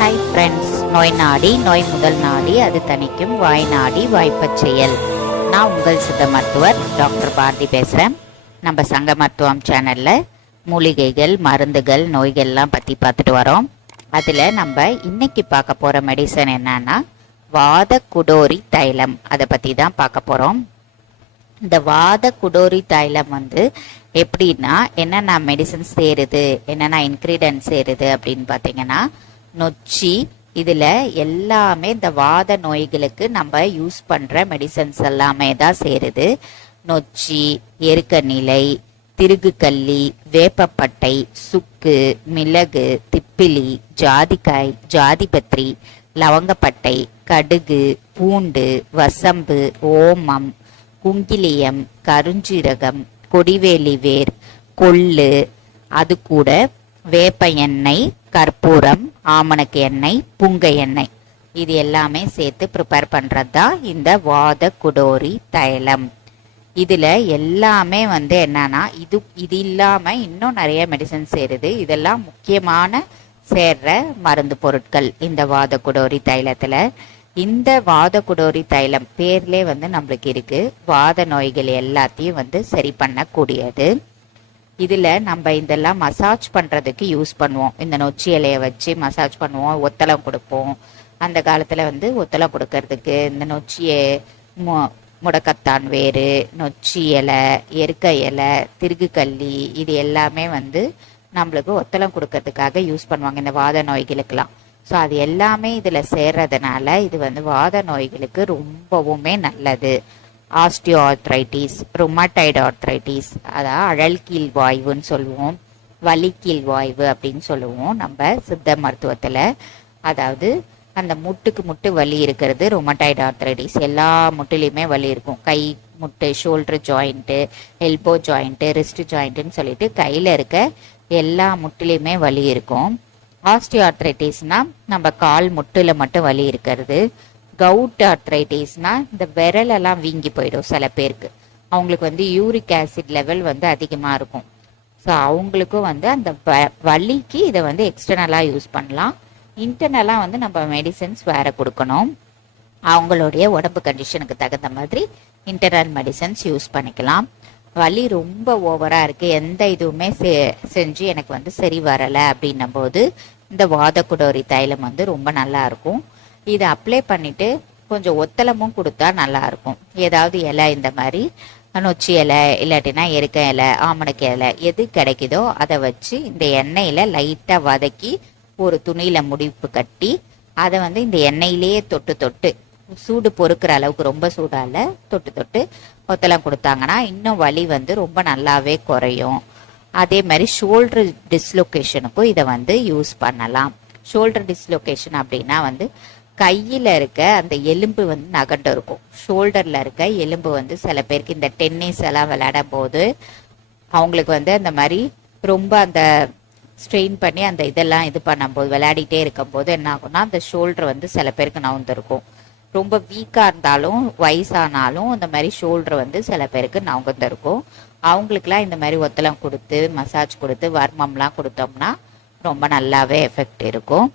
Hi friends நோய் நாடி நோய் முதல் நாடி அது தணிக்கும் வாய் நாடி வாய்ப்பச் செயல். நான் உங்கள் சித்த மருத்துவர் டாக்டர் பாரதி பேசுகிறேன் நம்ம சங்க மருத்துவம் சேனலில் மூலிகைகள் மருந்துகள் நோய்கள்லாம் பற்றி பார்த்துட்டு வரோம். அதில் நம்ம இன்னைக்கு பார்க்க போகிற மெடிசன் என்னன்னா வாத குடோரி தைலம். அதை பற்றி தான் பார்க்க போகிறோம் இந்த வாத குடோரி தைலம் வந்து எப்படின்னா என்னென்ன மெடிசன் சேருது என்னென்ன இன்க்ரீடியன்ட் சேருது அப்படின்னு பார்த்தீங்கன்னா நொச்சி இதில் எல்லாமே இந்த வாத நோய்களுக்கு நம்ம யூஸ் பண்ணுற மெடிசன்ஸ் எல்லாமே தான் சேருது. நொச்சி எருக்கநிலை திருகுக்கல்லி வேப்பப்பட்டை சுக்கு மிளகு திப்பிலி ஜாதிக்காய் ஜாதிபத்ரி லவங்கப்பட்டை கடுகு பூண்டு வசம்பு ஓமம் குங்கிலியம் கருஞ்சீரகம் கொடிவேலி வேர் கொள்ளு அது கூட வேப்ப எண்ணெய் கற்பூரம் ஆமணக்கு எண்ணெய் புங்க எண்ணெய். இது எல்லாமே சேர்த்து ப்ரிப்பேர் பண்ணுறது தான் இந்த வாத குடோரி தைலம். இதில் எல்லாமே வந்து என்னன்னா இது இது இல்லாமல் இன்னும் நிறைய மெடிசன் சேருது. இதெல்லாம் முக்கியமான சேர்ற மருந்து பொருட்கள் இந்த வாத குடோரி தைலத்தில். இந்த வாத குடோரி தைலம் பேர்லே வந்து நம்மளுக்கு இருக்குது வாத நோய்கள் எல்லாத்தையும் வந்து சரி பண்ணக்கூடியது. இதில் நம்ம இதெல்லாம் மசாஜ் பண்ணுறதுக்கு யூஸ் பண்ணுவோம். இந்த நொச்சி இலையை வச்சு மசாஜ் பண்ணுவோம். ஒத்தளம் கொடுப்போம். அந்த காலத்தில் வந்து ஒத்தளம் கொடுக்கறதுக்கு இந்த நொச்சியை மு முடக்கத்தான் வேறு நொச்சி இலை எருக்க இலை திருகுக்கல்லி இது எல்லாமே வந்து நம்மளுக்கு ஒத்தளம் கொடுக்கறதுக்காக யூஸ் பண்ணுவாங்க. இந்த வாத நோய்களுக்கெல்லாம். ஸோ அது எல்லாமே இதில் சேர்றதுனால இது வந்து வாத நோய்களுக்கு ரொம்பவுமே நல்லது. ஆஸ்டியோ ஆர்த்ரைட்டிஸ் ருமடைட் ஆர்த்ரைட்டிஸ் அதாவது அழல்கீழ் வாய்வுன்னு சொல்லுவோம். வலிக்கீழ் வாய்வு அப்படின்னு சொல்லுவோம் நம்ம சித்த மருத்துவத்தில். அதாவது அந்த முட்டுக்கு முட்டு வலி இருக்கிறது ருமடைட் ஆர்த்ரைட்டிஸ் எல்லா முட்டிலையுமே வலி இருக்கும். கை முட்டு shoulder joint elbow joint wrist ஜாயிண்ட்டுன்னு சொல்லிட்டு கையில் இருக்க எல்லா முட்டிலையுமே வலி இருக்கும். ஆஸ்டியோ ஆர்த்ரைட்டிஸ்னால் நம்ம கால் முட்டில் மட்டும் வலி இருக்கிறது. கவுட் ஆர்த்ரைட்டிஸ்னா இந்த விரலெல்லாம் வீங்கி போயிடும் சில பேருக்கு. அவங்களுக்கு வந்து யூரிக் ஆசிட் லெவல் வந்து அதிகமாக இருக்கும். ஸோ அவங்களுக்கும் வந்து அந்த வ- வலிக்கு இதை வந்து எக்ஸ்டர்னலாக யூஸ் பண்ணலாம். இன்டர்னலாக வந்து நம்ம மெடிசன்ஸ் வேறு கொடுக்கணும். அவங்களுடைய உடம்பு கண்டிஷனுக்கு தகுந்த மாதிரி இன்டர்னல் மெடிசன்ஸ் யூஸ் பண்ணிக்கலாம். வலி ரொம்ப ஓவராக இருக்குது எந்த இதுவுமே செ செஞ்சு எனக்கு வந்து சரி வரலை அப்படின்னும் போது இந்த வாதக்குடோரி தைலம் வந்து ரொம்ப நல்லா இருக்கும். இதை அப்ளை பண்ணிட்டு கொஞ்சம் ஒத்தளமும் கொடுத்தா நல்லா இருக்கும் ஏதாவது இலை இந்த மாதிரி நொச்சி இலை இல்லாட்டினா எருக்க இலை ஆமணக்கு இலை எது கிடைக்குதோ அதை வச்சு இந்த எண்ணெயில் லைட்டாக வதக்கி ஒரு துணியில் முடிப்பு கட்டி அதை வந்து இந்த எண்ணெயிலேயே தொட்டு தொட்டு சூடு பொறுக்கிற அளவுக்கு ரொம்ப சூடால தொட்டு தொட்டு ஒத்தலம் கொடுத்தாங்கன்னா இன்னும் வலி வந்து ரொம்ப நல்லாவே குறையும். அதே மாதிரி ஷோல்டர் டிஸ்லொகேஷனுக்கும் இதை வந்து யூஸ் பண்ணலாம். ஷோல்டர் டிஸ்லொகேஷன் அப்படின்னா வந்து கையில் இருக்க அந்த எலும்பு வந்து நகண்டு இருக்கும். ஷோல்டரில் இருக்க எலும்பு வந்து சில பேருக்கு இந்த டென்னிஸ் எல்லாம் விளையாடும் போது அவங்களுக்கு வந்து அந்த மாதிரி ரொம்ப அந்த ஸ்ட்ரெயின் பண்ணி அந்த இதெல்லாம் இது பண்ணும்போது விளையாடிட்டே இருக்கும்போது என்ன ஆகும்னா அந்த ஷோல்டர் வந்து சில பேருக்கு நவுந்திருக்கும். ரொம்ப வீக்காக இருந்தாலும் வயசானாலும் இந்த மாதிரி ஷோல்டர் வந்து சில பேருக்கு நவுந்திருக்கும். அவங்களுக்குலாம் இந்த மாதிரி ஒத்தலம் கொடுத்து மசாஜ் கொடுத்து வர்மம்லாம் கொடுத்தோம்னா ரொம்ப நல்லாவே எஃபெக்ட் இருக்கும்.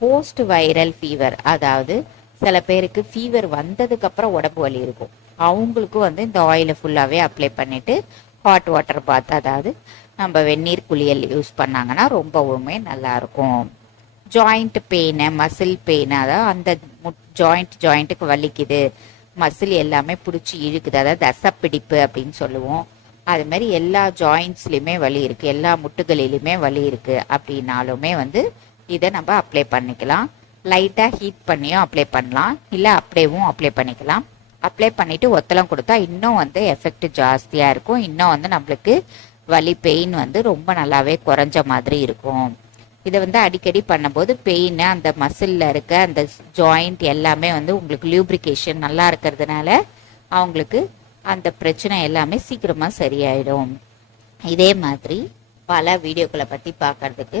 போஸ்ட் வைரல் ஃபீவர் அதாவது சில பேருக்கு ஃபீவர் வந்ததுக்கு அப்புறம் உடம்பு வலி இருக்கும். அவங்களுக்கும் வந்து இந்த ஆயிலை ஃபுல்லாகவே அப்ளை பண்ணிட்டு ஹாட் வாட்டர் பாத் அதாவது நம்ம வெந்நீர் குளியல் யூஸ் பண்ணாங்கன்னா ரொம்பவுமே நல்லா இருக்கும். ஜாயிண்ட் பெயின் மசில் பெயின் அதாவது அந்த ஜாயிண்ட் ஜாயிண்ட்டுக்கு வலிக்குது மசில் எல்லாமே பிடிச்சி இழுக்குது அதாவது தசப்பிடிப்பு அப்படின்னு சொல்லுவோம். அது மாதிரி எல்லா ஜாயிண்ட்ஸ்லையுமே வலி இருக்குது எல்லா முட்டுகளிலுமே வலி இருக்கு அப்படின்னாலுமே வந்து இதை நம்ம அப்ளை பண்ணிக்கலாம். லைட்டாக ஹீட் பண்ணியும் அப்ளை பண்ணலாம். இல்லை அப்படியேவும் அப்ளை பண்ணிக்கலாம். அப்ளை பண்ணிவிட்டு ஒத்தலம் கொடுத்தா இன்னும் வந்து எஃபெக்ட் ஜாஸ்தியாக இருக்கும். இன்னும் வந்து நம்மளுக்கு வலி பெயின் வந்து ரொம்ப நல்லாவே குறைஞ்ச மாதிரி இருக்கும். இதை வந்து அடிக்கடி பண்ணும்போது பெயின் அந்த மசிலில் இருக்க அந்த ஜாயிண்ட் எல்லாமே வந்து உங்களுக்கு லியூப்ரிகேஷன் நல்லா இருக்கிறதுனால அவங்களுக்கு அந்த பிரச்சனை எல்லாமே சீக்கிரமாக சரியாயிடும். இதே மாதிரி பல வீடியோக்களை பற்றி பார்க்கறதுக்கு